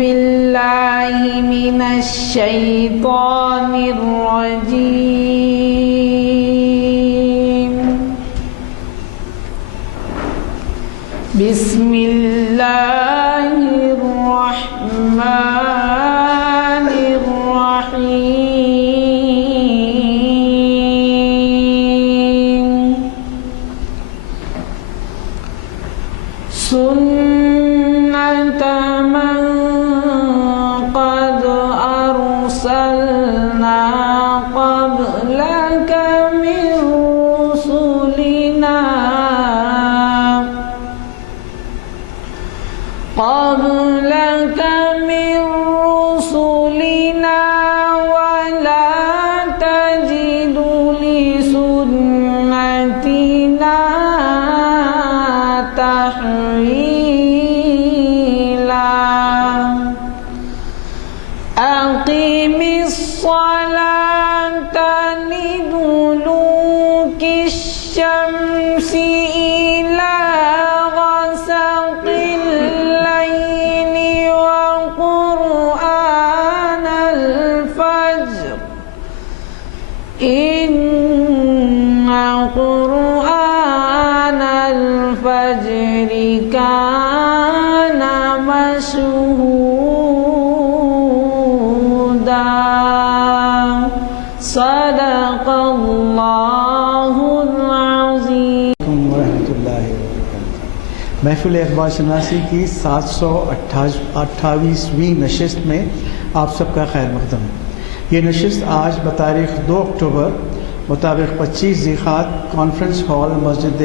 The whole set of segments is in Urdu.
بالله من الشيطان الرجيم. بسم الله الرحمن الرحيم. سنة من قد أرسلنا قبلك من رسلنا ولا تجد لسنتنا تحويلا. أقم الصلاة لدلوك الشمس إلى غسق الليل وقرآن الفجر إن قرآن الفجر كان مشهودا. صدق اللہ العظیم. ورحمۃ اللہ وبرکاتہ. محفل اخبار شناسی کی 728ویں نشست میں آپ سب کا خیر مقدم. یہ نشست آج بتاریخ 2 اکتوبر مطابق 25 ذیقعد کانفرنس ہال مسجد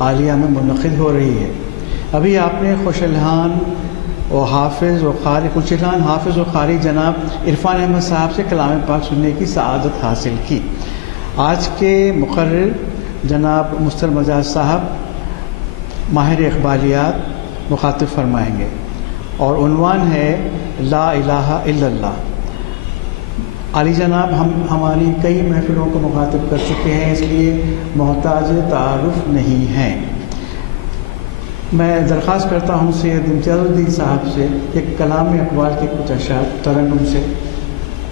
عالیہ میں منعقد ہو رہی ہے. ابھی آپ نے خوشلحان و حافظ و قاری جناب عرفان احمد صاحب سے کلام پاک سننے کی سعادت حاصل کی. آج کے مقرر جناب مستر مجاز صاحب ماہر اقبالیات مخاطب فرمائیں گے اور عنوان ہے لا الہ الا اللہ. علی جناب ہماری کئی محفلوں کو مخاطب کر چکے ہیں، اس لیے محتاج تعارف نہیں ہیں. میں درخواست کرتا ہوں سید امتیاز الدین صاحب سے کہ کلام اقبال کے کچھ اشعار ترنم سے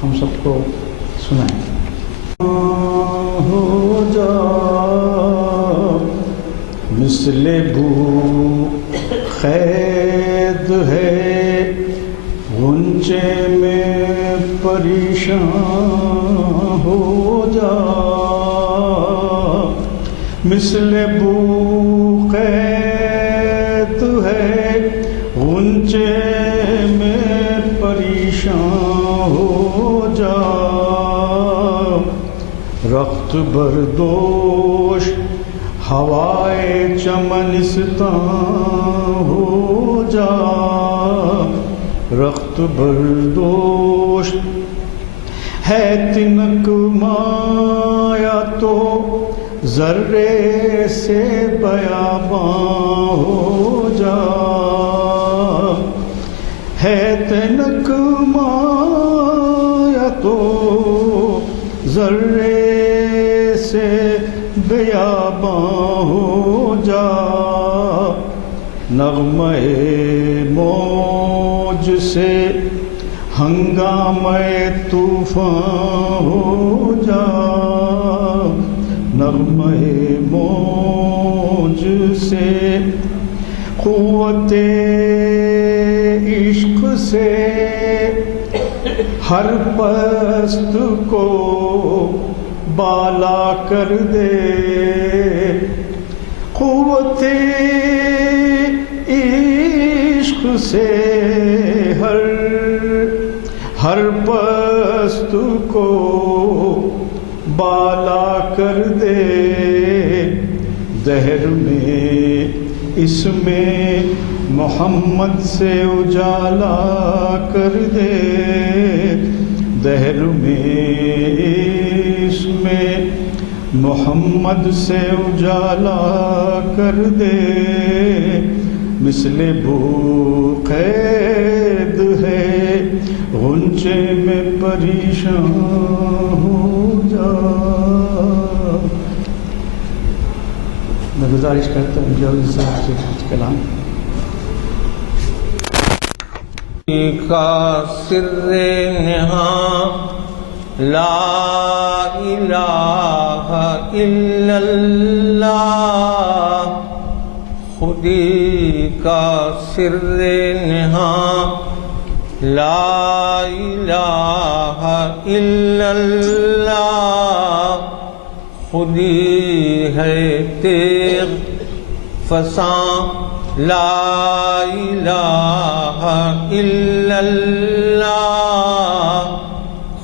ہم سب کو سنائیں. ہو جا مثل بو قید ہے غنچے میں پریشان ہو جا. مثل بو قید ہے غنچے میں پریشان ہو جا. رخت بردوش ہوائے چمنستان ہو جا. رخت بردوش ہے تنک مایا تو ذرے سے بیاباں ہو جا. ہے تنک مایا تو ذرے سے بیاباں ہو جا. نغمہ موج سے ہنگامہ طوفان ہو جا. نغمہ موج سے قوت عشق سے ہر پست کو بالا کر دے. قوت عشق سے ہر پست کو بالا کر دے. دہر میں اس میں محمد سے اجالا کر دے. دہر میں اس میں محمد سے اجالا کر دے. مثل بو قید ہے غنچے میں پریشان ہو جا. میں گزارش کرتا ہوں جلد سے کلام کا سر نہاں لا الہ الا اللہ، خودی کا سر نہاں لا الہ الا اللہ، خودی ہے تیغ فساں لا الہ الا اللہ،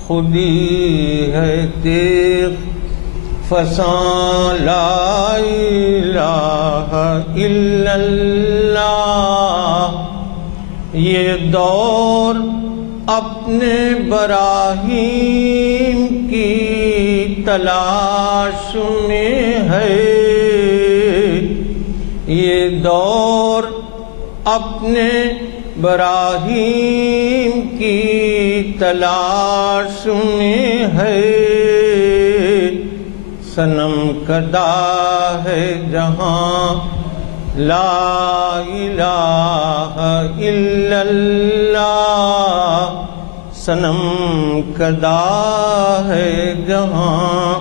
خودی ہے تیغ فساں لا الہ الا اللہ۔ یہ دور اپنے براہیم کی تلاش میں ہے، یہ دور اپنے براہیم کی تلاش میں ہے، صنم کدا ہے جہاں لا الہ الا اللہ، صنم کدا ہے جہاں،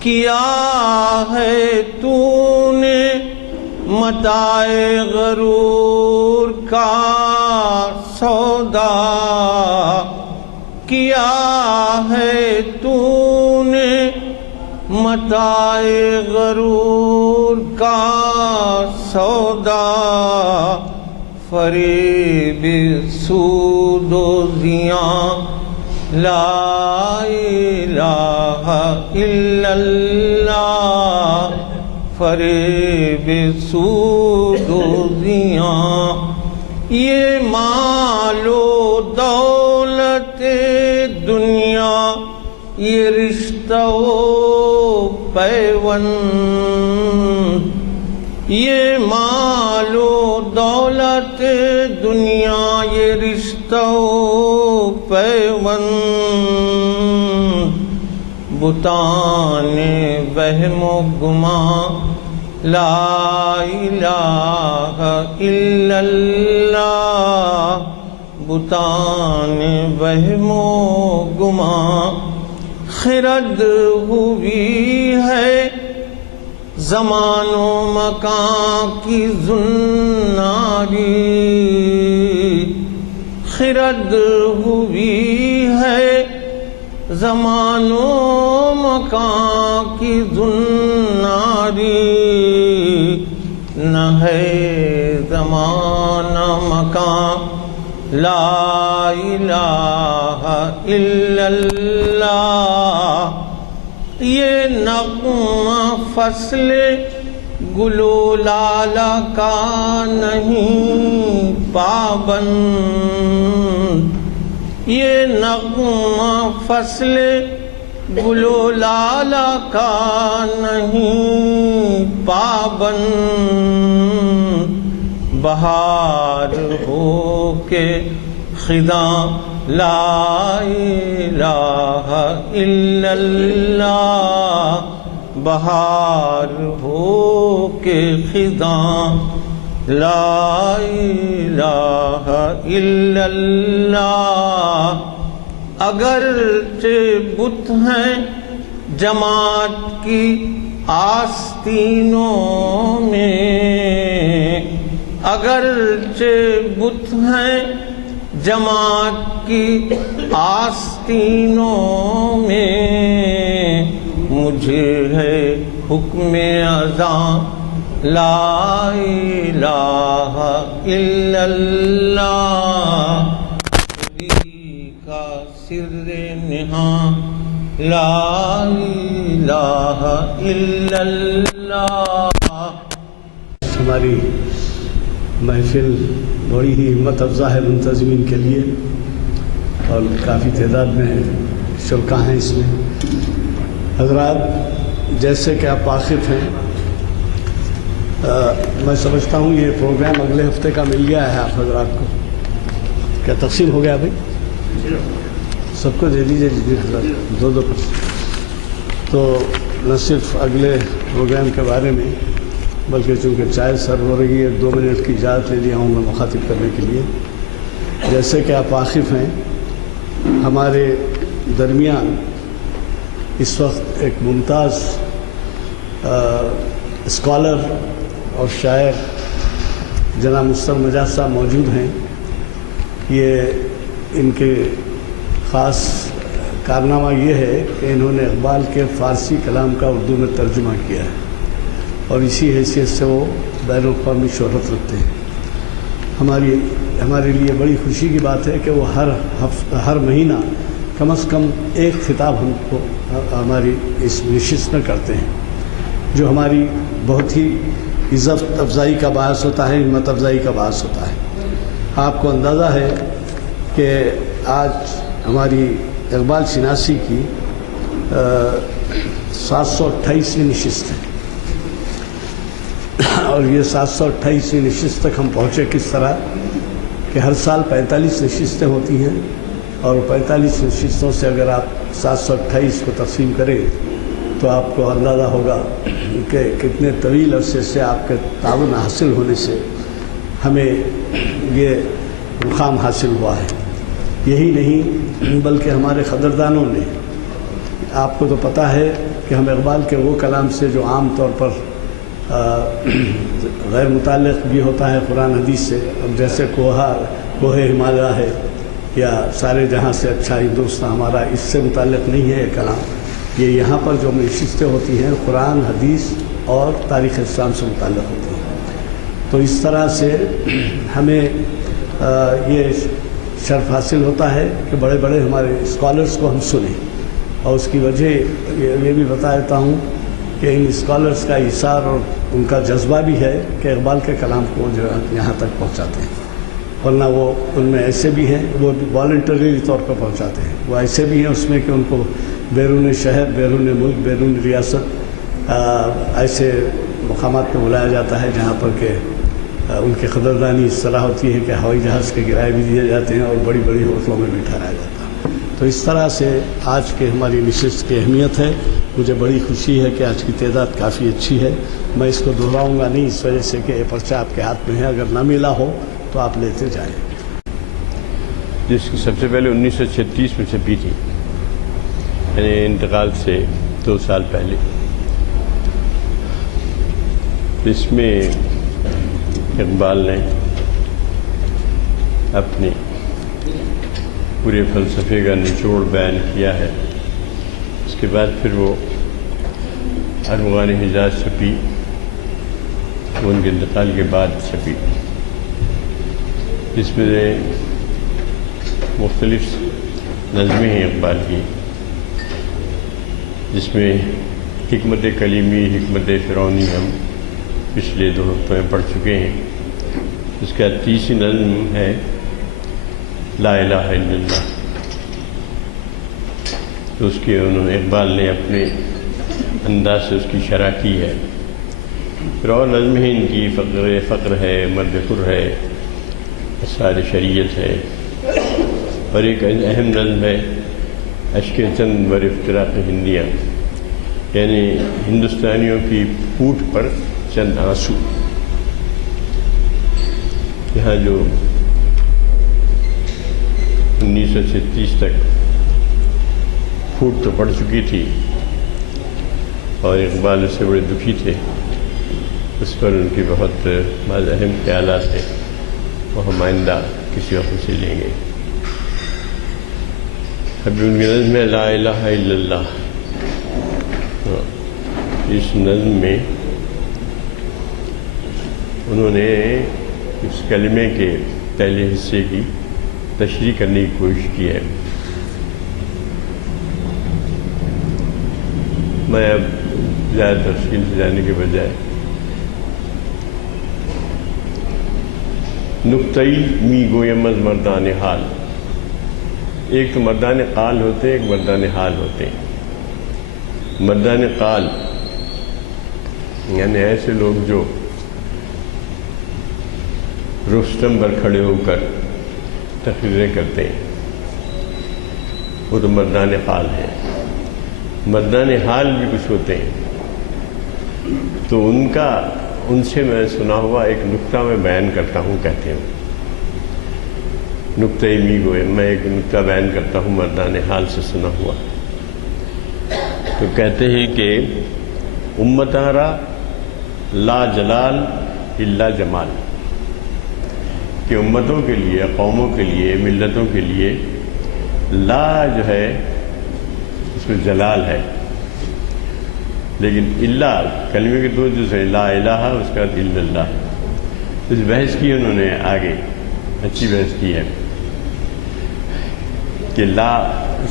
کیا ہے تو نے متاع غرور کا سودا، کیا ہے تو نے متاع غرور کا سودا، فریب سود و زیاں لا الہ الا اللہ، فریب سود و زیاں، یہ مال و دولت دنیا، یہ رشتہ و پیوند، یہ مال و دولت دنیا، یہ رشتہ و پیوند، بتان وہم و گماں لا الہ الا اللہ، بتان وہم و گماں، خرد ہوئی ہے زمان و مکان کی زناری، خرد ہوئی ہے زمان و مکان کی زناری، نہ ہے زمانہ مکان لا الہ الا اللہ، یہ نغمہ فصل گل و لالہ کا نہیں پابند، یہ نغمہ فصل گل و لالہ کا نہیں پابند، بہار ہو کے خزاں لا الہ الا اللہ، بہار ہو کے خزاں لا الہ الا اللہ، اگرچہ بت ہیں جماعت کی آستینوں میں، اگرچہ بت ہیں جماعت کی آستینوں میں، مجھے ہے حکم اذاں لا الہ الا اللہ، خودی کا سر نہاں لا الہ الا اللہ۔ ہماری محفل بڑی ہی ہمت افزا ہے منتظمین کے لیے، اور کافی تعداد میں شرکا ہیں اس میں۔ حضرات، جیسے کہ آپ واقف ہیں، میں سمجھتا ہوں یہ پروگرام اگلے ہفتے کا مل گیا ہے آپ حضرات کو، کیا تقسیم ہو گیا بھائی؟ سب کو دے دیجیے جی حضرات، دو تو نہ صرف اگلے پروگرام کے بارے میں، بلکہ چونکہ چائے سرو ہو رہی ہے 2 منٹ کی اجازت لے لیا ہوں میں مخاطب کرنے کے لیے، جیسے کہ آپ واقف ہیں، ہمارے درمیان اس وقت ایک ممتاز اسکالر اور شاعر جناب مصطفی مجاز صاحب موجود ہیں۔ یہ ان کے خاص کارنامہ یہ ہے کہ انہوں نے اقبال کے فارسی کلام کا اردو میں ترجمہ کیا ہے، اور اسی حیثیت سے وہ بین الاقوامی شہرت رکھتے ہیں۔ ہمارے لیے بڑی خوشی کی بات ہے کہ وہ ہر مہینہ کم از کم ایک خطاب ہم کو ہماری اس نشست میں کرتے ہیں، جو ہماری بہت ہی عزت افزائی کا باعث ہوتا ہے، ہمت افزائی کا باعث ہوتا ہے۔ آپ کو اندازہ ہے کہ آج ہماری اقبال شناسی کی 728ویں نشست ہے، اور یہ 728ویں نشست تک ہم پہنچے کس طرح کہ ہر سال 45 نشستیں ہوتی ہیں، اور 45 نشستوں سے اگر آپ 728 کو تقسیم کریں تو آپ کو اندازہ ہوگا کہ کتنے طویل عرصے سے آپ کے تعاون حاصل ہونے سے ہمیں یہ مقام حاصل ہوا ہے۔ یہی نہیں بلکہ ہمارے قدردانوں نے، آپ کو تو پتہ ہے کہ ہم اقبال کے وہ کلام سے جو عام طور پر غیر متعلق بھی ہوتا ہے قرآن حدیث سے، اب جیسے کوہ ہمالیہ ہے یا سارے جہاں سے اچھا ہندوستان ہمارا، اس سے متعلق نہیں ہے یہ کلام۔ یہ یہاں پر جو نشستیں ہوتی ہیں قرآن حدیث اور تاریخ اسلام سے متعلق ہوتی ہیں، تو اس طرح سے ہمیں یہ شرف حاصل ہوتا ہے کہ بڑے بڑے ہمارے اسکالرس کو ہم سنیں، اور اس کی وجہ یہ بھی بتا دیتا ہوں کہ ان اسکالرس کا ایثار اور ان کا جذبہ بھی ہے کہ اقبال کے کلام کو جو یہاں تک پہنچاتے ہیں، ورنہ وہ ان میں ایسے بھی ہیں وہ والنٹری طور پر پہنچاتے ہیں، وہ ایسے بھی ہیں اس میں کہ ان کو بیرون شہر، بیرون ملک، بیرون ریاست ایسے مقامات پہ بلایا جاتا ہے جہاں پر کہ ان کی قدردانی اس طرح ہوتی ہے کہ ہوائی جہاز کے کرائے بھی دیے جاتے ہیں اور بڑی بڑی ہوٹلوں میں بھی ٹھہرایا جاتا ہے۔ تو اس طرح سے آج کے ہماری نشست کی اہمیت ہے۔ مجھے بڑی خوشی ہے کہ آج کی تعداد کافی اچھی ہے۔ میں اس کو دہراؤں گا نہیں اس وجہ سے کہ یہ پرچہ آپ کے ہاتھ میں ہے، اگر نہ ملا ہو تو آپ لیتے جائیں۔ جس کی سب سے پہلے 1936 میں چھپی تھی، یعنی انتقال سے 2 سال پہلے۔ اس میں اقبال نے اپنے پورے فلسفے کا نچوڑ بیان کیا ہے۔ اس کے بعد پھر وہ ارمغان حجاز چھپی، وہ ان کے انتقال کے بعد چھپی، جس میں مختلف نظمیں ہیں اقبال کی، جس میں حکمت کلیمی، حکمت فرعونی ہم پچھلے 2 ہفتوں میں پڑھ چکے ہیں۔ اس کا 30ویں نظم ہے لا الہ الا اللہ، تو اس کے اقبال نے اپنے انداز سے اس کی شرح کی ہے۔ پھر اور نظم ہیں ان کی، فقر ہے، مرد خر ہے، اسرار شریعت ہے، اور ایک اہم نظم ہے اشک چند بر افتراق ہندیاں، یعنی ہندوستانیوں کی پھوٹ پر چند آنسو۔ یہاں جو 1936 تک پھوٹ تو پڑ چکی تھی اور اقبال اس سے بڑے دکھی تھے، اس پر ان کی بہت بعض اہم خیالات ہیں، وہ ہم آئندہ کسی وقت سے لیں گے۔ ابھی ان کی نظم ہے لا الہ الا اللہ۔ اس نظم میں انہوں نے اس کلمے کے پہلے حصے کی تشریح کرنے کی کوشش کی ہے۔ میں اب زیادہ تفصیل سے جانے کے بجائے نقطۂ می گویم از مردان حال، ایک تو مردان قال ہوتے ہیں، ایک مردان حال ہوتے ہیں۔ مردان قال یعنی ایسے لوگ جو رستم پر کھڑے ہو کر تقریریں کرتے ہیں، وہ تو مردان قال ہیں۔ مردان حال بھی کچھ ہوتے ہیں، تو ان سے میں سنا ہوا ایک نقطہ میں بیان کرتا ہوں، کہتے ہیں نقطۂ می گوئے، میں ایک نقطہ بیان کرتا ہوں مردان حال سے سنا ہوا۔ تو کہتے ہیں کہ امتارا لا جلال الا جمال، کہ امتوں کے لیے، قوموں کے لیے، ملتوں کے لیے لا جو ہے اس میں جلال ہے، لیکن اللہ کلمے کے دو جز ہیں، لا الہ اس کا الا اللہ۔ اس بحث کی انہوں نے آگے اچھی بحث کی ہے کہ لا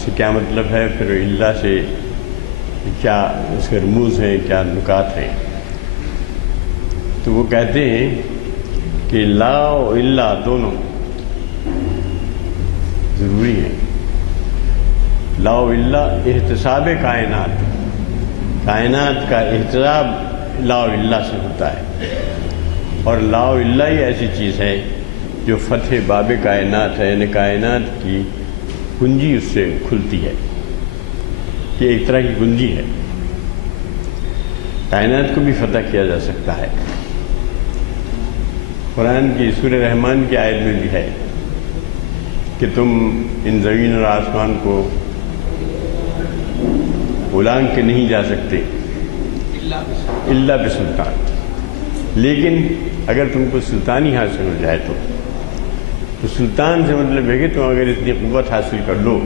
سے کیا مطلب ہے، پھر اللہ سے کیا اس کے رموز ہیں، کیا نکات ہیں۔ تو وہ کہتے ہیں کہ لا و اللہ دونوں ضروری ہیں۔ لا و اللہ احتساب کائنات، کائنات کا احتساب لا و اللہ سے ہوتا ہے، اور لا و اللہ ہی ایسی چیز ہے جو فتح باب کائنات ہے، یعنی کائنات کی کنجی اس سے کھلتی ہے، یہ ایک طرح کی کنجی ہے، کائنات کو بھی فتح کیا جا سکتا ہے۔ قرآن کی سورہ رحمان کی آیت میں بھی ہے کہ تم ان زمین اور آسمان کو اولانگ کے نہیں جا سکتے الا بسلطان، لیکن اگر تم کو سلطانی حاصل ہو جائے تو سلطان سے مطلب ہے کہ تم اگر اتنی قوت حاصل کر لو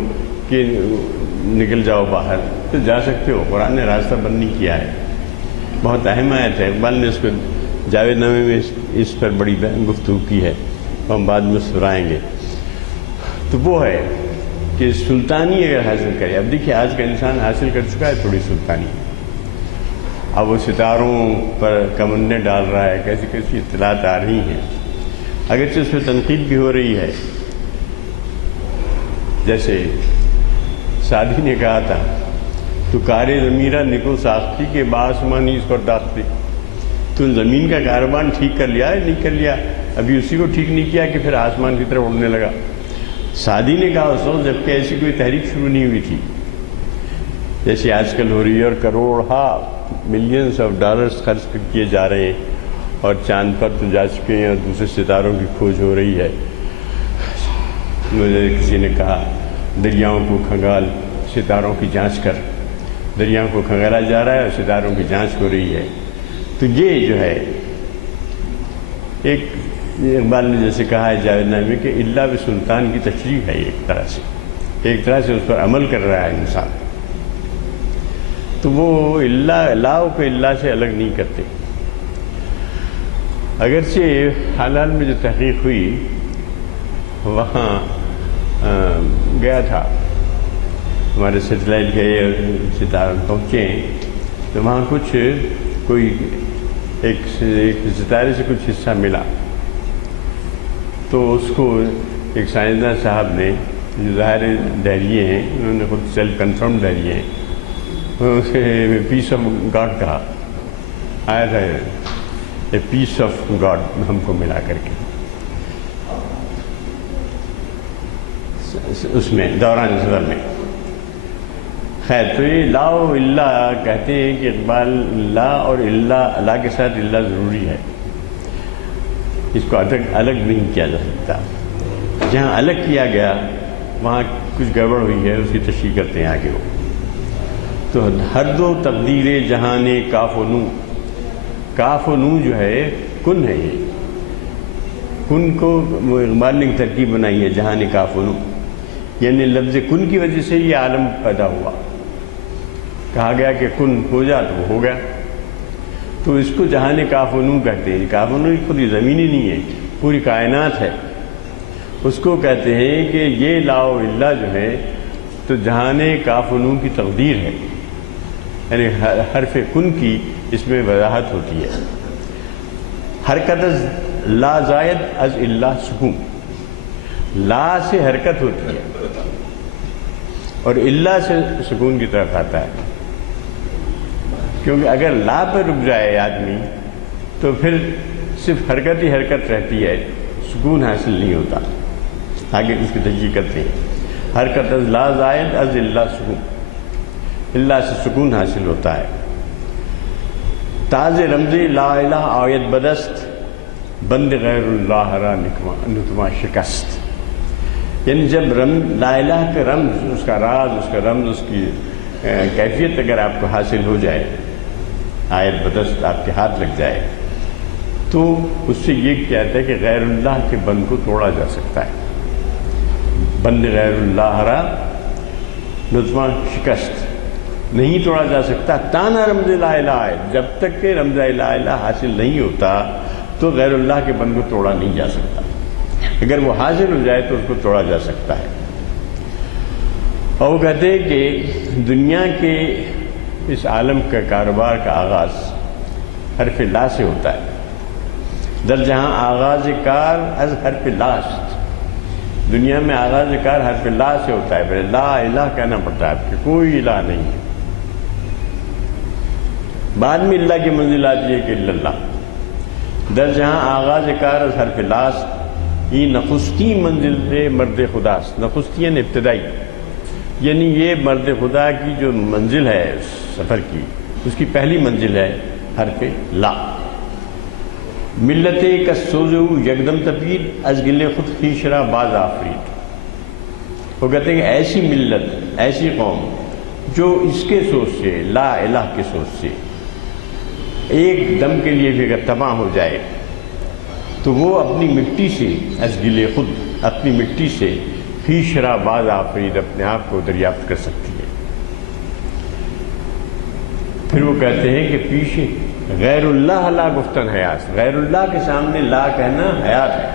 کہ نکل جاؤ باہر تو جا سکتے ہو۔ قرآن نے راستہ بند نہیں کیا ہے، بہت اہم آیت ہے۔ اقبال نے اس کو جاوید نامے میں اس پر بڑی گفتگو کی ہے، ہم بعد میں سنائیں گے۔ تو وہ ہے کہ سلطانی اگر حاصل کرے، اب دیکھیے آج کا انسان حاصل کر چکا ہے تھوڑی سلطانی، اب وہ ستاروں پر کمندیں ڈال رہا ہے، کیسی کیسی اطلاعات آ رہی ہیں، اگرچہ اس پہ تنقید بھی ہو رہی ہے۔ جیسے سعدی نے کہا تھا تو کار ضمیرہ نکو ساختی کے بآسمانی اس پر داختی، تو زمین کا کاروبار ٹھیک کر لیا ہے نہیں کر لیا، ابھی اسی کو ٹھیک نہیں کیا کہ پھر آسمان کی طرف اڑنے لگا۔ سعدی نے کہا اس وقت جبکہ ایسی کوئی تحریک شروع نہیں ہوئی تھی جیسے آج کل ہو رہی ہے، اور کروڑ ملینز آف ڈالرز خرچ کیے جا رہے ہیں، اور چاند پر تو جا چکے ہیں اور دوسرے ستاروں کی کھوج ہو رہی ہے۔ مجھے کسی نے کہا دریاؤں کو کھنگال، ستاروں کی جانچ کر، دریاؤں کو کھنگالا جا رہا ہے اور ستاروں کی جانچ ہو رہی ہے۔ تو یہ جو ہے ایک اقبال نے جیسے کہا ہے جاوید نامے کہ اللہ بسلطان کی تشریح ہے، ایک طرح سے اس پر عمل کر رہا ہے انسان۔ تو وہ اللہ کو اللہ سے الگ نہیں کرتے۔ اگرچہ حال میں جو تحقیق ہوئی وہاں گیا تھا، ہمارے سیٹلائٹ گئے اور ستارے پہنچے، تو وہاں کوئی ایک ستارے سے کچھ حصہ ملا، تو اس کو ایک سائنسداں صاحب نے جو ظاہر ڈہریے ہیں، انہوں نے خود سیلف کنفرم ڈہریے ہیں، اسے پیس آف گاڈ کہا، آیا تھا اے پیس آف گاڈ ہم کو ملا کر کے اس میں دوران سفر میں۔ خیر، تو یہ لا و اللہ کہتے ہیں کہ اقبال لا اور اللہ کے ساتھ اللہ ضروری ہے، اس کو الگ نہیں کیا جا سکتا۔ جہاں الگ کیا گیا وہاں کچھ گڑبڑ ہوئی ہے، اس کی تشریح کرتے ہیں آگے وہ۔ تو ہر دو تقدیر جہان کاف و نو جو ہے کن ہے، یہ کن کو اقبال نے ترکیب بنائی ہے، جہان کاف و نو، یعنی لفظ کن کی وجہ سے یہ عالم پیدا ہوا، کہا گیا کہ کن ہو جا تو وہ ہو گیا، تو اس کو جہان کاف و نو کہتے ہیں۔ کاف و نو خود یہ زمین ہی نہیں ہے، پوری کائنات ہے، اس کو کہتے ہیں کہ یہ لا و اللہ جو ہے تو جہان کاف و نو کی تقدیر ہے، یعنی حرف کن کی اس میں وضاحت ہوتی ہے۔ حرکت از لا زائد از اللہ سکون، لا سے حرکت ہوتی ہے اور اللہ سے سکون کی طرف آتا ہے، کیونکہ اگر لا پہ رک جائے آدمی تو پھر صرف حرکت ہی حرکت رہتی ہے، سکون حاصل نہیں ہوتا۔ آگے اس کی تشریح کرتے ہیں، حرکت از لا زائد از اللہ سکون، اللہ سے سکون حاصل ہوتا ہے۔ تاز رمزی لا الہ آیت بدست، بند غیر اللہ را نتما شکست۔ یعنی جب لا الہ کا رمز، اس کا راز، اس کا رمز، اس کی کیفیت اگر آپ کو حاصل ہو جائے، آیت بدست آپ کے ہاتھ لگ جائے، تو اس سے یہ کہتا ہے کہ غیر اللہ کے بند کو توڑا جا سکتا ہے. بند غیر اللہ را نظمہ شکست نہیں توڑا جا سکتا. تانا رمز لا الہ ہے، جب تک کہ رمز لا الہ حاصل نہیں ہوتا تو غیر اللہ کے بند کو توڑا نہیں جا سکتا. اگر وہ حاصل ہو جائے تو اس کو توڑا جا سکتا ہے. اور وہ کہتے ہیں کہ دنیا کے اس عالم کا کاروبار کا آغاز حرف لا سے ہوتا ہے. در جہاں آغاز کار از حرف لاست، دنیا میں آغاز کار حرف لا سے ہوتا ہے. پہلے لا الہ کہنا پڑتا ہے کہ کوئی الہ نہیں ہے. بعد میں اللہ کی منزل آتی ہے کہ اللہ. در جہاں آغاز کار از حرف لاست، یہ نخستی منزل ہے مرد خداست. نخستی یعنی ابتدائی، یعنی یہ مرد خدا کی جو منزل ہے سفر کی، اس کی پہلی منزل ہے حرف لا. ملت کسوزو یکدم تپید از گلے خود خیشرا باز آفرید. وہ کہتے ہیں کہ ایسی ملت، ایسی قوم جو اس کے سوچ سے، لا الہ کے سوچ سے ایک دم کے لیے بھی اگر تباہ ہو جائے تو وہ اپنی مٹی سے، از گلے خود، اپنی مٹی سے خیشرا باز آفرید، اپنے آپ کو دریافت کر سکتی ہے. پھر وہ کہتے ہیں کہ پیچھے غیر اللہ لا گفتن حیات، غیر اللہ کے سامنے لا کہنا حیات ہے.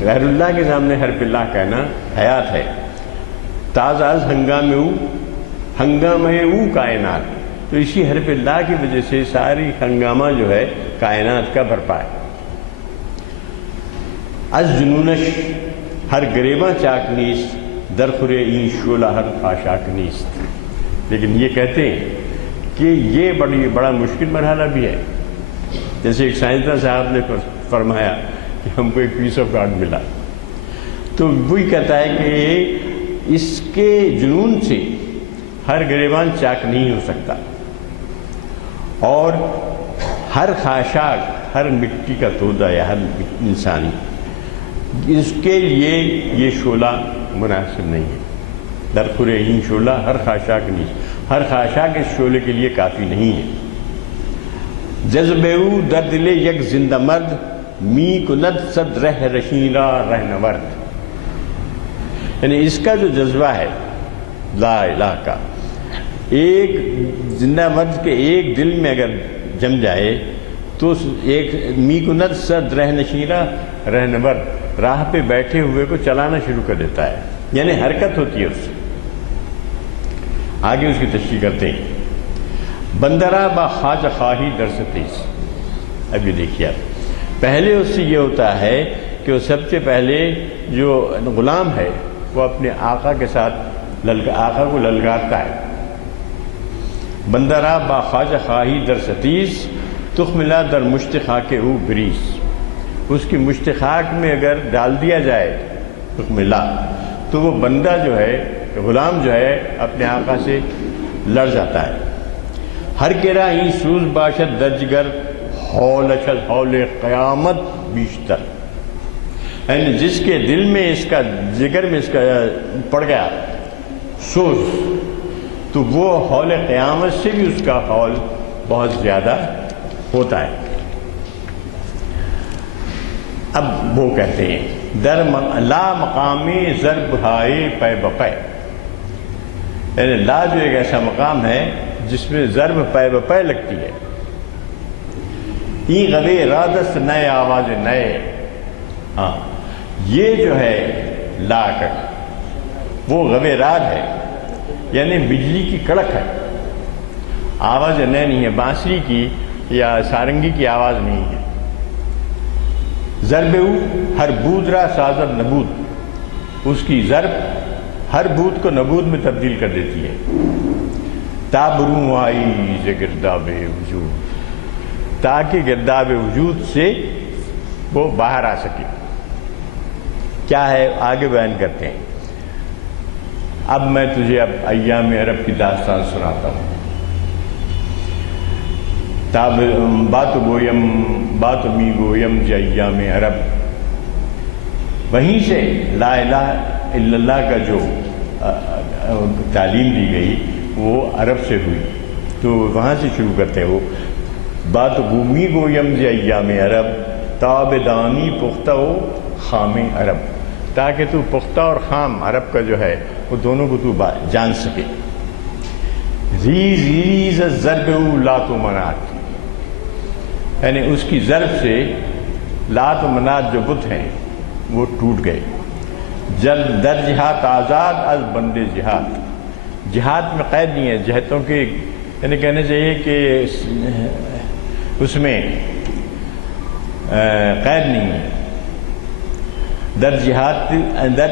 غیر اللہ کے سامنے حرف اللہ کہنا حیات ہے. تازہ از ہنگام او، ہنگامہ او کائنات. تو اسی حرف اللہ کی وجہ سے ساری ہنگامہ جو ہے کائنات کا برپا ہے. از جنونش ہر گریباں چاک نیست، درخور این شعلہ ہر خاشاک نیست. لیکن یہ کہتے ہیں کہ یہ بڑا مشکل مرحلہ بھی ہے. جیسے ایک سائنسداں صاحب نے فرمایا کہ ہم کو ایک پیس آف کارڈ ملا، تو وہی کہتا ہے کہ اس کے جنون سے ہر گریبان چاک نہیں ہو سکتا، اور ہر خاشاک، ہر مٹی کا تودہ یا ہر انسانی، اس کے لیے یہ شعلہ مناسب نہیں ہے. درخور این شعلہ ہر خاشاک نہیں، ہر خاشاک اس شعلے کے لیے کافی نہیں ہے. جذبے او در دل یک زندہ مرد، می کند صد رہ رشیلا رہنورد. یعنی اس کا جو جذبہ ہے لا الہ کا، ایک زندہ مرد کے ایک دل میں اگر جم جائے تو ایک می کند صد رہ نشیلا رہنورد، راہ پہ بیٹھے ہوئے کو چلانا شروع کر دیتا ہے. یعنی حرکت ہوتی ہے اس سے. آگے اس کی تشریح کرتے ہیں. بندرا با خواجہ خواہی در ستیس. اب یہ دیکھیے آپ، پہلے اس سے یہ ہوتا ہے کہ وہ سب سے پہلے جو غلام ہے وہ اپنے آقا کے ساتھ آقا کو للکارتا ہے. بندرا با خواجہ خواہی در ستیس، تخ ملا در مشت خاک او بریس. اس کی مشت خاک میں اگر ڈال دیا جائے تخ ملا تو وہ بندہ جو ہے، غلام جو ہے، اپنے آقا سے لڑ جاتا ہے. ہر کرا ہی سوز باشد درجگر، ہول اشد ہول قیامت بیشتر. یعنی جس کے دل میں اس کا، جگر میں اس کا پڑ گیا سوز، تو وہ ہول قیامت سے بھی اس کا ہول بہت زیادہ ہوتا ہے. اب وہ کہتے ہیں در لا مقامی ضرب ہائے پے بپے. یعنی لا جو ایک ایسا مقام ہے جس میں ضرب پے بپے لگتی ہے. ای غوے رادست نئے آواز نئے. ہاں، یہ جو ہے لا کا وہ غوے راد ہے، یعنی بجلی کی کڑک ہے. آواز نئے نہیں ہے، بانسری کی یا سارنگی کی آواز نہیں ہے. ضرب او ہر بود را سازد نبود. اس کی ضرب ہر بود کو نبود میں تبدیل کر دیتی ہے. تابروں آئی ز گرداب وجود، تاکہ گرداب وجود سے وہ باہر آ سکے. کیا ہے آگے بیان کرتے ہیں. اب میں تجھے اب ایام عرب کی داستان سناتا ہوں. بات گویم بات می گویم ج ایام عرب. وہیں سے لا الہ الا اللہ کا جو تعلیم دی گئی وہ عرب سے ہوئی، تو وہاں سے شروع کرتے ہیں وہ بات گومی گویم ز ایام عرب تابدانی پختہ و خام عرب، تاکہ تو پختہ اور خام عرب کا جو ہے وہ دونوں کو تو جان سکے۔ ریز ریز ضرب لات و منات، یعنی اس کی ضرب سے لات و منات جو بت ہیں وہ ٹوٹ گئے۔ جل در جہاد آزاد از بند جہاد، جہاد میں قید نہیں ہے، جہتوں کے یعنی کہنے چاہیے کہ اس میں قید نہیں ہے۔ در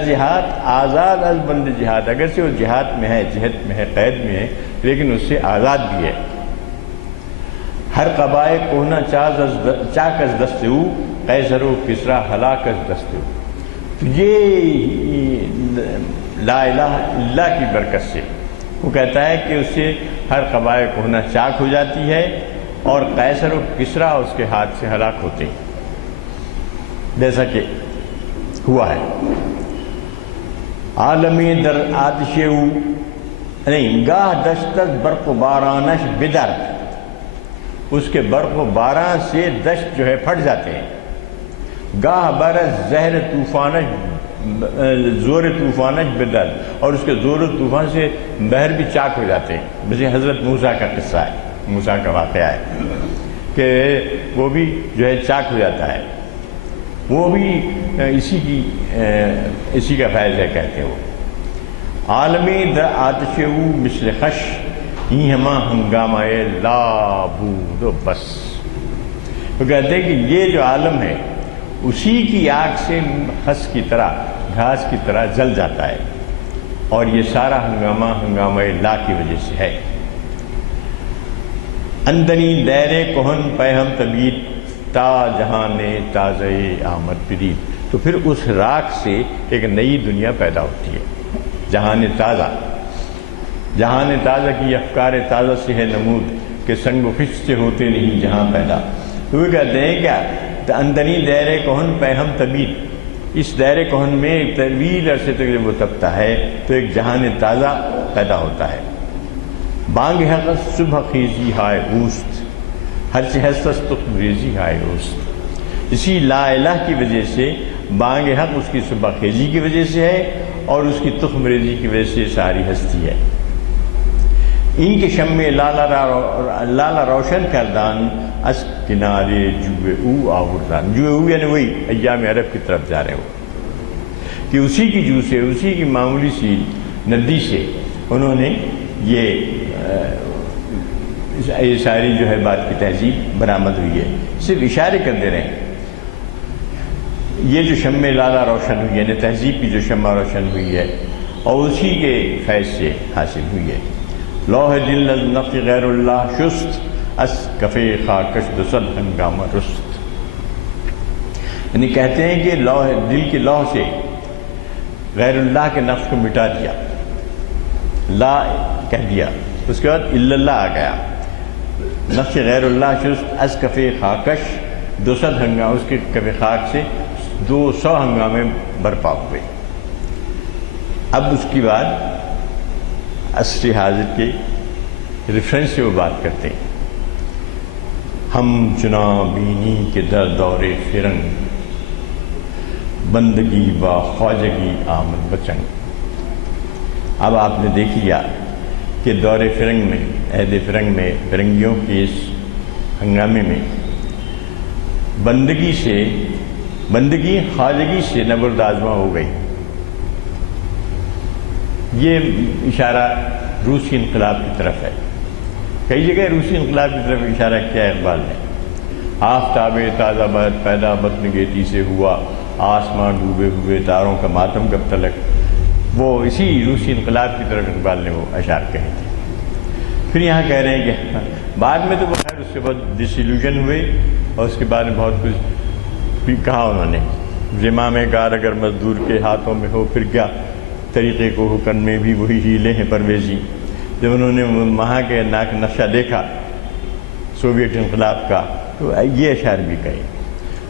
جہاد آزاد از بند جہاد، اگرچہ وہ جہاد میں ہے، جہت میں ہے، قید میں ہے، لیکن اس سے آزاد بھی ہے۔ ہر قبائے کوہنا چاک از دست او قیصر و کسریٰ ہلاک از دست او۔ تو یہ لا الہ الا اللہ کی برکت سے وہ کہتا ہے کہ اس سے ہر قبائے کوہنا چاک ہو جاتی ہے اور قیصر و کسریٰ اس کے ہاتھ سے ہلاک ہوتے ہیں، جیسا کہ ہوا ہے۔ عالمی در آتش او نہیں گاہ دشت برق و بارانش بدرد، اس کے برق و باران سے دشت جو ہے پھٹ جاتے ہیں۔ گاہ برس زہر طوفانش زور طوفانش بدرد، اور اس کے زور طوفان سے بحر بھی چاک ہو جاتے ہیں، جیسے حضرت موسیٰ کا قصہ ہے، موسیٰ کا واقعہ ہے کہ وہ بھی جو ہے چاک ہو جاتا ہے، وہ بھی اسی کا فیض ہے کہتے ہیں وہ۔ عالمی در آتش او مثل خش این ہما ہنگامہ لا بود و بس، وہ کہتے ہیں کہ یہ جو عالم ہے اسی کی آگ سے خس کی طرح، گھاس کی طرح جل جاتا ہے، اور یہ سارا ہنگامہ لا کی وجہ سے ہے۔ اندنی دیر کہن پیہم طبیعت تا جہان تازہ آمد پدید، تو پھر اس راکھ سے ایک نئی دنیا پیدا ہوتی ہے، جہان تازہ۔ جہان تازہ کی افکار تازہ سے ہے نمود کہ سنگ و خشت سے ہوتے نہیں جہاں پیدا۔ تو وہ کہتے ہیں کیا اندنی دیر کہن پیہم طبیعت، اس دیر کہن میں طویل عرصے تک جب وہ تپتا ہے تو ایک جہان تازہ پیدا ہوتا ہے۔ بانگ حق صبح خیزی ہائے اوست، ہر چہستس تخم ریزی ہائے اوست، اسی لا الہ کی وجہ سے بانگ حق اس کی صبح خیزی کی وجہ سے ہے، اور اس کی تخم ریزی کی وجہ سے ساری ہستی ہے۔ ان کے شم لالا روشن کردان اس کنارے جوے او آوردان، جوے او یعنی وہی ایام عرب کی طرف جا رہے ہو کہ اسی کی جو سے، اسی کی معمولی سی ندی سے انہوں نے یہ ساری جو ہے بات کی تہذیب برآمد ہوئی ہے۔ صرف اشارے کر دے رہے ہیں، یہ جو شمع لالا روشن ہوئی ہے، یعنی تہذیب کی جو شمع روشن ہوئی ہے اور اسی کے فیض سے حاصل ہوئی ہے۔ لوح دل از نقش غیر اللہ شست اس کفے خاکش دسد ہنگامہ رست، یعنی کہتے ہیں کہ لوح دل کے لوح سے غیر اللہ کے نقش کو مٹا دیا، لا کہہ دیا، اس کے بعد الا اللہ آ گیا۔ نقش غیر اللہ شست از کفے خاکش دسد ہنگامہ، اس کے کفے خاک سے 200 ہنگامے برپا ہوئے۔ اب اس کے بعد عصر حاضر کے ریفرنس سے وہ بات کرتے ہیں۔ ہم چنا بینی کے در دور فرنگ، بندگی با خواجگی آمد بچنگ۔ اب آپ نے دیکھ لیا کہ دور فرنگ میں، عہد فرنگ میں، فرنگیوں کے اس ہنگامے میں بندگی خواجگی سے نبرد آزما ہو گئی۔ یہ اشارہ روسی انقلاب کی طرف ہے، کئی جگہ روسی انقلاب کی طرف اشارہ کیا ہے اقبال نے۔ آفتاب تازہ بہت پیدا بطن گیتی سے ہوا، آسمان ڈوبے ہوئے تاروں کا ماتم کب تلک، وہ اسی روسی انقلاب کی طرف اقبال نے وہ اشعار کہے تھے۔ پھر یہاں کہہ رہے ہیں کہ بعد میں تو بخیر اس سے بہت ڈس ایلیوژن ہوئے، اور اس کے بعد میں بہت کچھ بھی کہا انہوں نے۔ زمام کار اگر مزدور کے ہاتھوں میں ہو پھر کیا، طریقے کو حکم میں بھی وہی ہیلے ہیں پرویزی۔ جب انہوں نے وہاں کے نقشہ دیکھا سوویت انقلاب کا تو یہ اشعار بھی کہے۔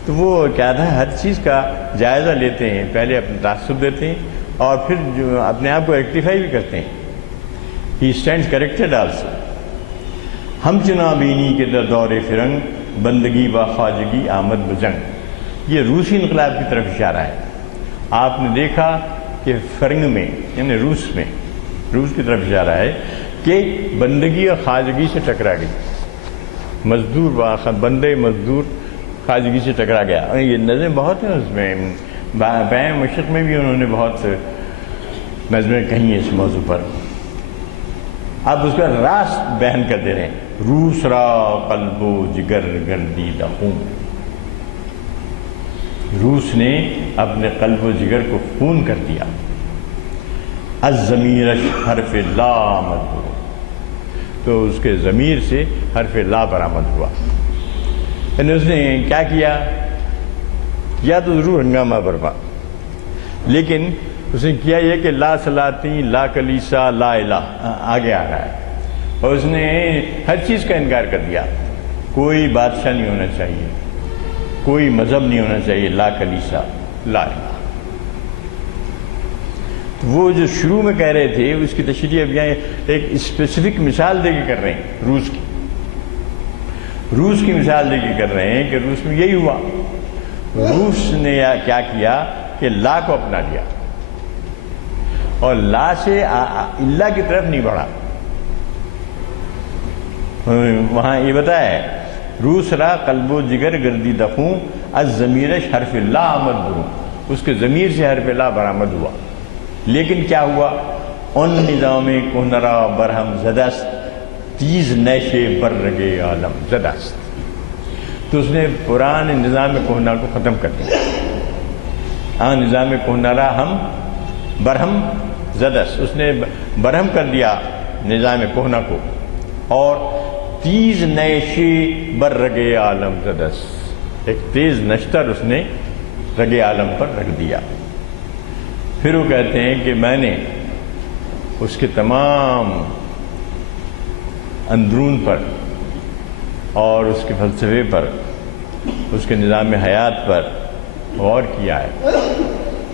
تو وہ کیا تھا، ہر چیز کا جائزہ لیتے ہیں، پہلے اپنا تعصب دیتے ہیں اور پھر جو اپنے آپ کو ریکٹیفائی بھی کرتے ہیں. ہی اسٹینڈز کریکٹڈ آلسو. ہم چنا بینی کے در دور فرنگ، بندگی و خواجگی آمد بجنگ. یہ روسی انقلاب کی طرف اشارہ ہے. آپ نے دیکھا کہ فرنگ میں یعنی روس میں، روس کی طرف اشارہ ہے کہ بندگی اور خواجگی سے ٹکرا گئی. مزدور بندے مزدور خواجگی سے ٹکرا گیا. اور یہ نظمیں بہت ہیں اس میں، بائیں مشرق میں بھی انہوں نے بہت نظمیں کہیں ہیں اس موضوع پر. آپ اس کا راز بیان کر دے رہے ہیں. روس را قلب و جگر گردیدہ خون. روس نے اپنے قلب و جگر کو خون کر دیا. الضمیرش حرف لا آمد ہو، تو اس کے ضمیر سے حرف لا برآمد ہوا. یعنی اس نے کیا کیا تو ضرور ہنگامہ برپا، لیکن اس نے کیا یہ کہ لا صلاتی لا کلیسا لا الہ آگے آ رہا ہے. اور اس نے ہر چیز کا انکار کر دیا. کوئی بادشاہ نہیں ہونا چاہیے، کوئی مذہب نہیں ہونا چاہیے، لا کلیسا لا الہ. وہ جو شروع میں کہہ رہے تھے اس کی تشریح اب یہاں ایک اسپیسیفک مثال دے کے کر رہے ہیں. روس کی مثال دے کے کر رہے ہیں کہ روس میں یہی ہوا. روس نے کیا کیا کہ لا کو اپنا لیا اور لا سے اللہ کی طرف نہیں بڑھا. وہاں یہ بتایا ہے روس را قلب و جگر گردیدہ خون الضمیرش حرف لا آمد بروں. اس کے ضمیر سے حرف لا برآمد ہوا. لیکن کیا ہوا؟ ان نظام کہنرا برہم زدست تیز نیشے بر رگے عالم زدست. تو اس نے پرانے نظام کہنا کو ختم کر دیا. نظام کہنرا ہم برہم زدست، اس نے برہم کر دیا نظام کہنا کو، اور تیز نیشے بر رگے عالم زدست، ایک تیز نشتر اس نے رگے عالم پر رکھ دیا. پھر وہ کہتے ہیں کہ میں نے اس کے تمام اندرون پر اور اس کے فلسفے پر، اس کے نظام حیات پر غور کیا ہے.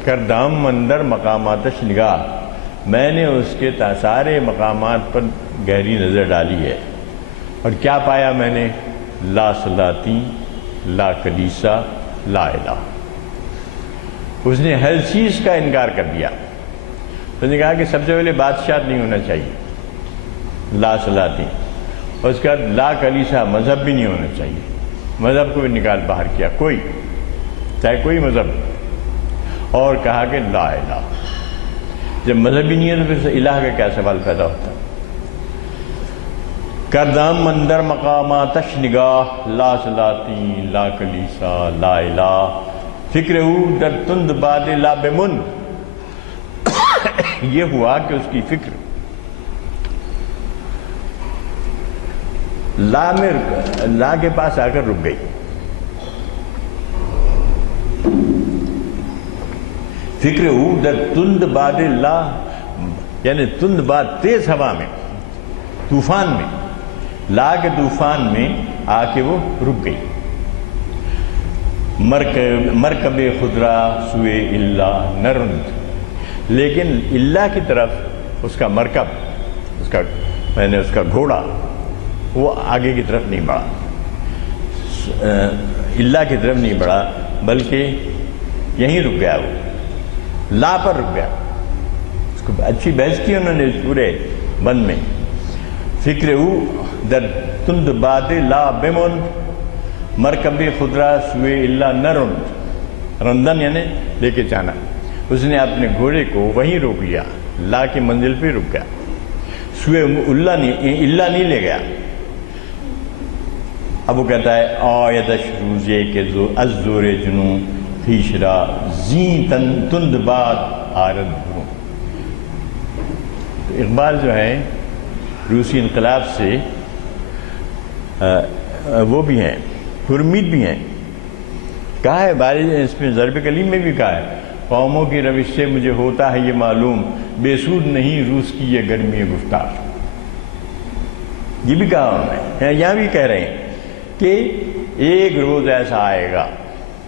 کردام اندر مقاماتش نگاہ، میں نے اس کے سارے مقامات پر گہری نظر ڈالی ہے. اور کیا پایا میں نے؟ لا صلاتی لا کلیسا لا الہ. اس نے ہر چیز کا انکار کر دیا. اس نے کہا کہ سب سے پہلے بادشاہ نہیں ہونا چاہیے، لا صلاتی. اور اس کے بعد لا کلیسا، مذہب بھی نہیں ہونا چاہیے، مذہب کو بھی نکال باہر کیا، کوئی چاہے کوئی مذہب. اور کہا کہ لا الہ. جب مذہب ہی نہیں ہے تو پھر الہ کا کیا سوال پیدا ہوتا ہے؟ کردام اندر مقاماتش نگاہ، لا صلاتی لا کلیسا لا الہ. فکر او در تند باد لا بمن. یہ ہوا کہ اس کی فکر لا کے پاس آ کر رک گئی. فکر او در تند باد لا، یعنی تند باد تیز ہوا میں، طوفان میں، لا کے طوفان میں آ کے وہ رک گئی. مرکب خدرا سوئے اللہ نرند. لیکن اللہ کی طرف اس کا مرکب، اس کا گھوڑا وہ آگے کی طرف نہیں بڑھا، اللہ کی طرف نہیں بڑھا، بلکہ یہیں رک گیا. وہ لا پر رک گیا. اس کو اچھی بحث کی انہوں نے پورے بند میں. فکر او در تند باد لا بمن مرکب خدرا سوئے اللہ نرند. رندن یعنی لے کے جانا. اس نے اپنے گھوڑے کو وہیں روک لیا، لا کی منزل پہ رک گیا. سوئے اللہ نہیں لے گیا. اب وہ کہتا ہے آیدش روزے کے ازور جنوں خیشرا زین تند باد آرد بھروں. اقبال جو ہے روسی انقلاب سے وہ بھی ہیں، پرامید بھی ہیں. کہا ہے بارش، اس میں ضرب کلیم میں بھی کہا ہے قوموں کی روش سے مجھے ہوتا ہے یہ معلوم، بے سود نہیں روس کی یہ گرمی گفتار. یہ بھی کہا انہوں نے، یہاں بھی کہہ رہے ہیں کہ ایک روز ایسا آئے گا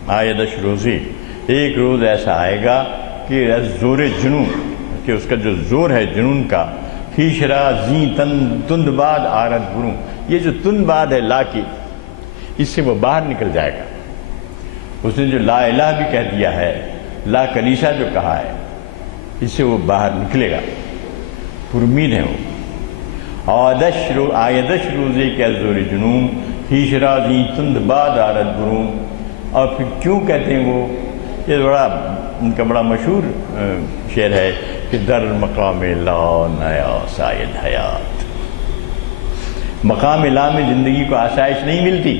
آیدش روزی، ایک روز ایسا آئے گا کہ زور جنون، کہ اس کا جو زور ہے جنون کا، ہیشرا زی تند باد آرد بروں، یہ جو تند باد ہے لا کی، اس سے وہ باہر نکل جائے گا۔ اس نے جو لا الہ بھی کہہ دیا ہے، لا کلیسا جو کہا ہے، اس سے وہ باہر نکلے گا، پر امید ہے وہ۔ آیدش روزے کے زور جنون، ہیشرا زی تند باد آرد بروں۔ اور پھر کیوں کہتے ہیں وہ، یہ ان کا بڑا مشہور شعر ہے کہ در مقام لا نیا سائد حیات، مقام لا میں زندگی کو آسائش نہیں ملتی۔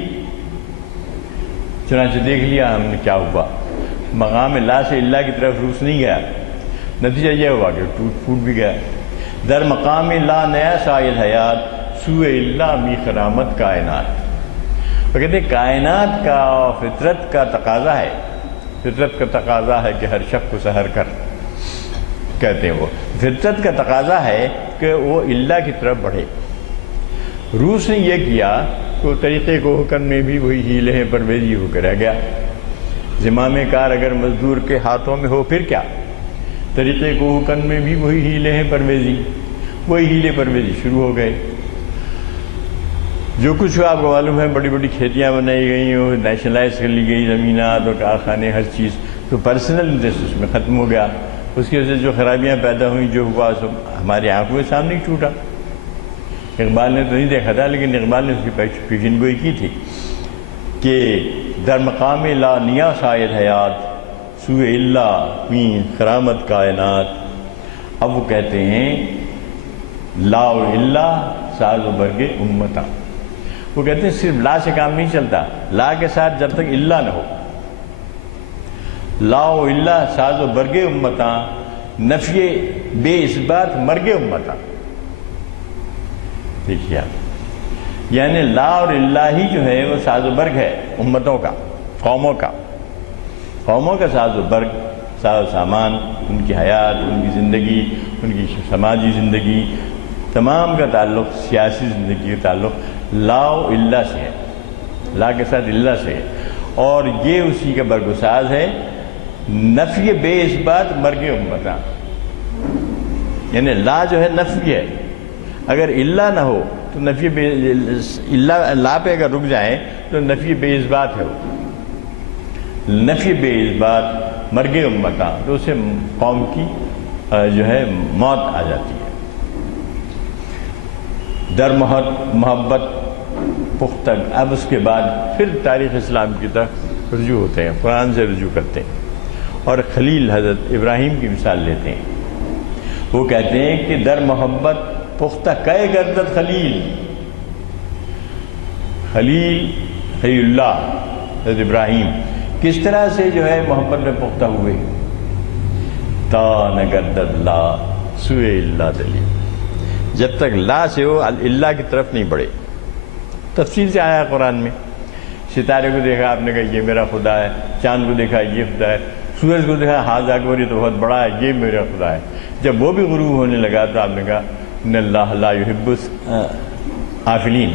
چنانچہ دیکھ لیا ہم نے کیا ہوا، مقام لا سے اللہ کی طرف روس نہیں گیا، نتیجہ یہ ہوا کہ ٹوٹ پھوٹ بھی گیا۔ در مقام لا نیا سائد حیات، سوئے اللہ می خرامت کائنات۔ وہ کہتے ہیں کائنات کا فطرت کا تقاضا ہے، فطرت کا تقاضا ہے کہ ہر شب کو سحر کر، کہتے ہیں وہ فطرت کا تقاضا ہے کہ وہ اللہ کی طرف بڑھے۔ روس نے یہ کیا کہ طریقے کو حکم میں بھی وہی ہیلے ہیں پرویزی ہو کے رہ گیا۔ زمام کار اگر مزدور کے ہاتھوں میں ہو پھر کیا، طریقے کو حکم میں بھی وہی ہیلے ہیں پرویزی، وہی ہیلے پرویزی شروع ہو گئے۔ جو کچھ آپ کو معلوم ہے، بڑی بڑی کھیتیاں بنائی گئی، وہ نیشنلائز کر لی گئی زمینات اور کارخانے، ہر چیز، تو پرسنل انٹرسٹ اس میں ختم ہو گیا۔ اس کی وجہ سے جو خرابیاں پیدا ہوئیں، جو ہوا سب ہمارے آنکھوں کے سامنے ہی ٹوٹا۔ اقبال نے تو نہیں دیکھا تھا، لیکن اقبال نے اس کی پیشین گوئی کی تھی کہ در مقام لا نیا سائد حیات، سوئے اللہ می خرامت کائنات۔ اب وہ کہتے ہیں لا و اللہ ساز و برگ امتاں۔ وہ کہتے ہیں صرف لا سے کام نہیں چلتا، لا کے ساتھ جب تک اللہ نہ ہو، لا و اللہ ساز و برگ امتاں، نفی بے اثبات مرگ امتاں۔ دیکھیے آپ، یعنی لا اور اللہ ہی جو ہے وہ ساز و برگ ہے امتوں کا، قوموں کا، قوموں کا ساز و برگ، ساز و سامان، ان کی حیات، ان کی زندگی، ان کی سماجی زندگی، تمام کا تعلق، سیاسی زندگی کا تعلق لا و اللہ سے ہے، لا کے ساتھ اللہ سے ہے، اور یہ اسی کا برگ و ساز ہے۔ نفی بے اثبات مرگ امتاں، یعنی لا جو ہے نفی ہے، اگر اللہ نہ ہو تو نفی بے اللہ، لا پہ اگر رک جائیں تو نفی بے اثبات ہے، وہ نفی بے اثبات مرگ امتاں، تو اسے قوم کی جو ہے موت آ جاتی ہے۔ در محبت پختہ، اب اس کے بعد پھر تاریخ اسلام کی طرف رجوع ہوتے ہیں، قرآن سے رجوع کرتے ہیں، اور خلیل حضرت ابراہیم کی مثال لیتے ہیں۔ وہ کہتے ہیں کہ در محبت پختہ کئے گردد خلیل، خلیل اللہ حضرت ابراہیم کس طرح سے جو ہے محبت میں پختہ ہوئے، تا نگردد لا سوئے اللہ دلیل، جب تک لا سے وہ اللہ کی طرف نہیں بڑھے۔ تفصیل سے آیا قرآن میں، ستارے کو دیکھا آپ نے کہا یہ میرا خدا ہے، چاند کو دیکھا یہ خدا ہے، سورج کو دیکھا حاض اکبر یہ تو بہت بڑا ہے، یہ میرا خدا ہے۔ جب وہ بھی غروب ہونے لگا تو آپ نے کہا ان اللہ لا یحب العافلین،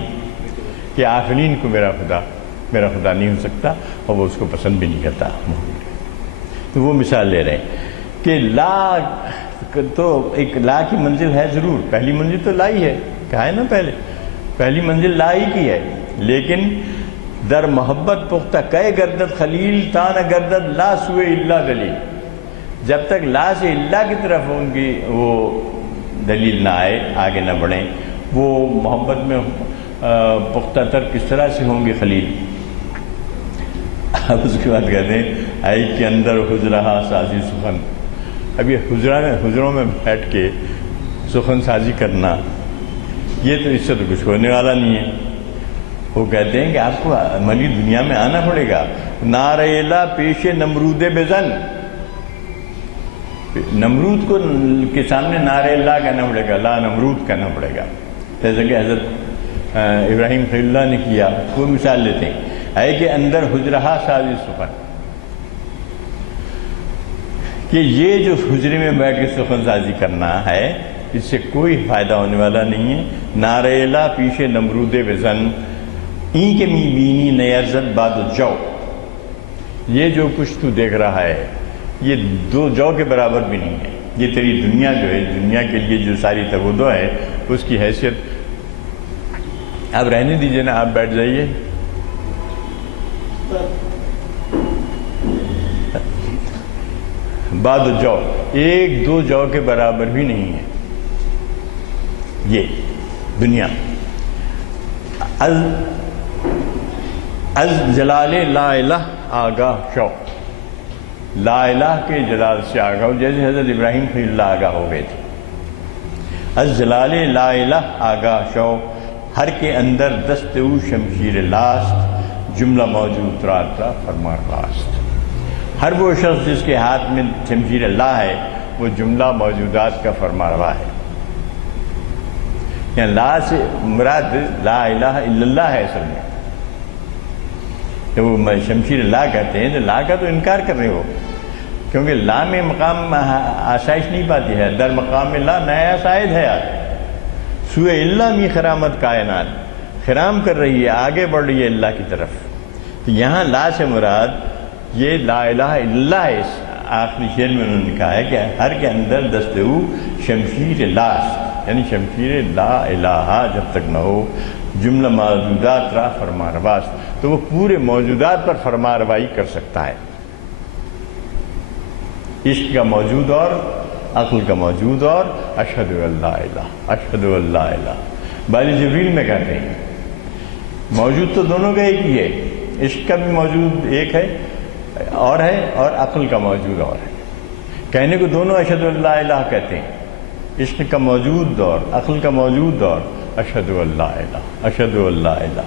کہ عافلین کو میرا خدا نہیں ہو سکتا، اور وہ اس کو پسند بھی نہیں کرتا۔ تو وہ مثال لے رہے ہیں کہ لا تو ایک لا کی منزل ہے ضرور، پہلی منزل تو لا ہی ہے، کہا ہے نا پہلی منزل لا ہی کی ہے، لیکن در محبت پختہ کئے گردد خلیل تا نہ گردد لا سوئے اللہ دلیل، جب تک لا سے اللہ کی طرف ان کی وہ دلیل نہ آئے، آگے نہ بڑھیں، وہ محبت میں پختہ تر کس طرح سے ہوں گے خلیل۔ اب اس کے بعد کہتے ہیں آئی کے اندر حجرہ سازی سخن، اب یہ حجروں میں بیٹھ کے سخن سازی کرنا، یہ تو اس سے تو کچھ ہونے والا نہیں ہے۔ وہ کہتے ہیں کہ آپ کو عملی دنیا میں آنا پڑے گا، نعرہ لا پیش نمرود بزن، نمرود کو کے سامنے نعرہ لا کہنا پڑے گا، لا نمرود کہنا پڑے گا، جیسا کہ حضرت ابراہیم خلیل اللہ نے کیا۔ وہ مثال لیتے ہیں اے کہ اندر حجرہ سازی سخن، کہ یہ جو حجرے میں بیٹھ کے سخن سازی کرنا ہے اس سے کوئی فائدہ ہونے والا نہیں ہے۔ نعرہ لا پیش نمرود بزن، این کے می بینی نیرزد باد جو، یہ جو کچھ تو دیکھ رہا ہے یہ 2 جو کے برابر بھی نہیں ہے. یہ تیری دنیا جو ہے، دنیا کے لیے جو ساری تگودو ہے اس کی حیثیت اب رہنے دیجیے نا، آپ بیٹھ جائیے. بعد جو 1-2 جو کے برابر بھی نہیں ہے یہ دنیا. از جلال لا الہ آگاہ شو، لا الہ کے جلال سے آگاہ ہو، جیسے حضرت ابراہیم خلیل اللہ آگاہ ہو گئے تھے. از جلال لا الہ آگاہ شو، ہر کے اندر دست او شمشیر لاست، جملہ موجود رات فرما راست. ہر وہ شخص جس کے ہاتھ میں شمشیر اللہ ہے وہ جملہ موجودات کا فرما روا ہے. یعنی لا سے مراد لا الہ الا اللہ ہے اصل میں. جب وہ شمشیر اللہ کہتے ہیں تو لا کا تو انکار کر رہے ہو، کیونکہ لا میں مقام آسائش نہیں پاتی ہے. در مقام لا نیا شاید ہے. سوئے اللہ می خرامت کائنات، خرام کر رہی ہے، آگے بڑھ رہی ہے اللہ کی طرف. تو یہاں لا سے مراد یہ لا الہ الا اللہ ہے. اس آخری شعر میں انہوں نے کہا ہے کہ ہر کے اندر دستو شمشیر لاست، یعنی شمشیر لا الہ جب تک نہ ہو جملہ موجودات را فرما رواست، تو وہ پورے موجودات پر فرما روائی کر سکتا ہے. عشق کا موجود اور عقل کا موجود اور اشہد ان لا الہ، اشہد ان لا الہ. باری جبریل میں کہتے ہیں موجود تو دونوں کا ایک ہی ہے، عشق کا بھی موجود ایک ہے اور عقل کا موجود اور ہے. کہنے کو دونوں اشہد ان لا الہ کہتے ہیں، عشق کا موجود دور، عقل کا موجود دور، اشہد ان لا الہ، اشہد ان لا الہ.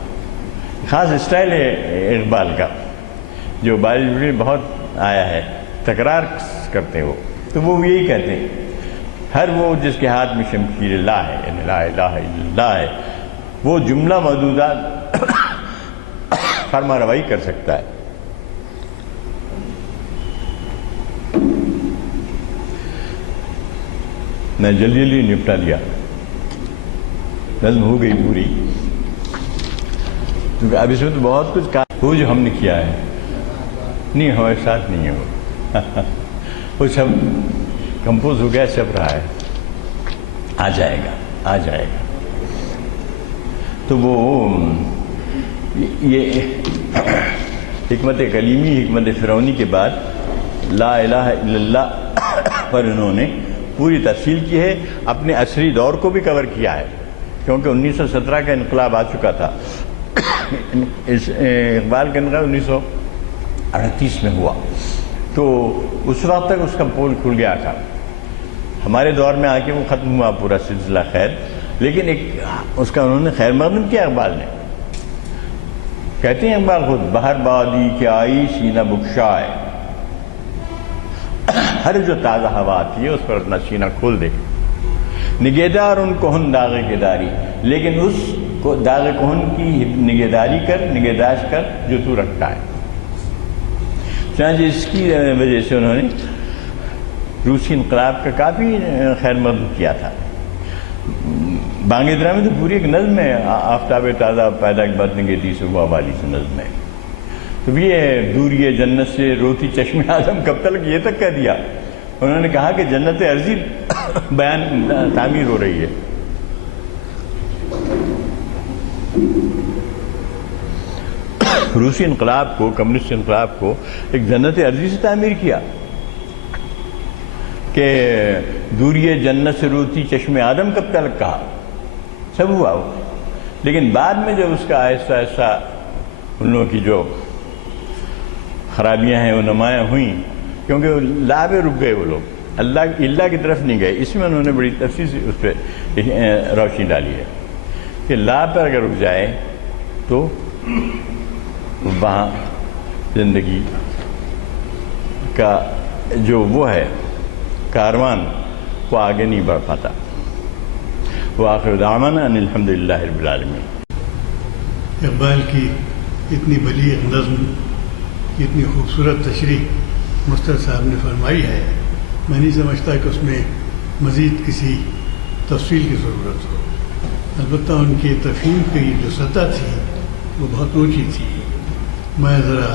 خاص اسٹائل ہے اقبال کا جو باری جبریل بہت آیا ہے، تکرار کرتے ہو تو وہ یہی کہتے ہیں. ہر وہ جس کے ہاتھ میں شمشیر اللہ ہے، یعنی لا الہ الا اللہ ہے، وہ جملہ موجودات فرما روائی کر سکتا ہے. میں جلدی جلدی نپٹا لیا، نظم ہو گئی پوری، کیونکہ اب اس میں تو بہت کچھ کام وہ جو ہم نے کیا ہے نہیں ہمارے ساتھ نہیں ہے. وہ سب کمپوز ہو گیا، سب رہا ہے، آ جائے گا آ جائے گا. تو وہ یہ حکمت کلیمی، حکمت فرعونی کے بعد لا الہ الا اللہ پر انہوں نے پوری تفصیل کی ہے. اپنے عصری دور کو بھی کور کیا ہے، کیونکہ 1917 کا انقلاب آ چکا تھا. اقبال کا انقلاب 1938 میں ہوا، تو اس وقت تک اس کا پول کھل گیا تھا. ہمارے دور میں آ کے وہ ختم ہوا پورا سلسلہ خیر، لیکن ایک اس کا انہوں نے خیر مقدم کیا اقبال نے. کہتے ہیں اقبال خود بہر بادی کہ آئی سینہ بخشائے، ہر جو تازہ ہوا آتی ہے اس پر اپنا سینہ کھول دے. نگہدار ان کوہن داغ گداری، لیکن اس کو داغ کوہن کی نگہداری کر، نگہداشت کر جو تو رکھتا ہے. چنانچہ اس کی وجہ سے انہوں نے روسی انقلاب کا کافی خیر مقدم کیا تھا. بانگ درا میں تو پوری ایک نظم ہے، آفتاب تازہ پیدا کے بعد نگہتی سے ہوا والی سے نظم ہے. تو یہ دوری جنت سے روتی چشم اعظم کب تک یہ تک کہہ دیا. انہوں نے کہا کہ جنت عرضی بیان تعمیر ہو رہی ہے. روسی انقلاب کو، کمیونسٹ انقلاب کو ایک جنت عرضی سے تعمیر کیا کہ دوری جنت سے روتی چشم آدم کب تک کہا، سب ہوا وہ. لیکن بعد میں جب اس کا آہستہ آہستہ ان لوگوں کی جو خرابیاں ہیں وہ نمایاں ہوئیں، کیونکہ وہ لا پہ رک گئے، وہ لوگ اللہ کی طرف نہیں گئے. اس میں انہوں نے بڑی تفصیل سے اس پہ روشنی ڈالی ہے کہ لا پر اگر رک جائے تو وہاں زندگی کا جو وہ ہے کاروان وہ آگے نہیں بڑھ پاتا. وآخر دعوانا ان الحمدللہ رب العالمین. اقبال کی اتنی بلیغ نظم، اتنی خوبصورت تشریح مستر صاحب نے فرمائی ہے، میں نہیں سمجھتا کہ اس میں مزید کسی تفصیل کی ضرورت ہو. البتہ ان کی تفہیم کی جو سطح تھی وہ بہت اونچی تھی. میں ذرا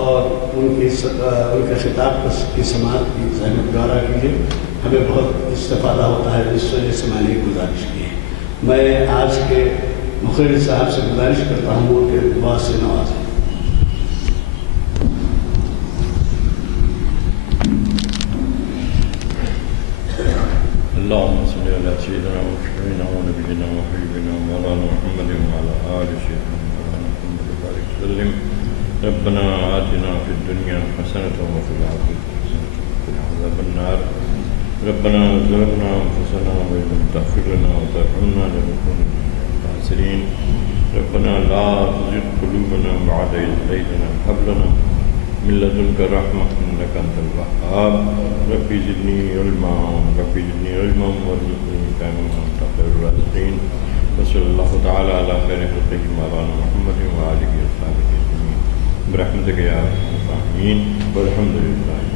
اور ان کے خطاب کی سماعت کی زحمت گوارا کیجیے. ہمیں بہت استفادہ ہوتا ہے، اس وجہ سے میں نے یہ گزارش کی ہے. میں آج کے مقرر صاحب سے گزارش کرتا ہوں کہ دعا سے نوازیں. اللهم صل على سيدنا وشفيعنا ونبينا وحبيبنا مولانا محمد وعلى آل سيدنا مولانا محمد وبارك وسلم. ربنا آتنا في الدنيا حسنة وفي الآخرة حسنة وقنا عذاب النار. ربنا ظلمنا أنفسنا وإن لم تغفر لنا وترحمنا لنكونن من الخاسرين. ربنا لا تزغ قلوبنا بعد إذ هديتنا وهب لنا من لدنك رحمة إنك أنت الوهاب. ربي زدني علما وارزقني فهما وأنت خير الرازقين. وصلى الله تعالى على خير خلقه مولانا محمد وآله وصحبه أجمعين برحمتك يا أرحم الراحمين والحمد لله.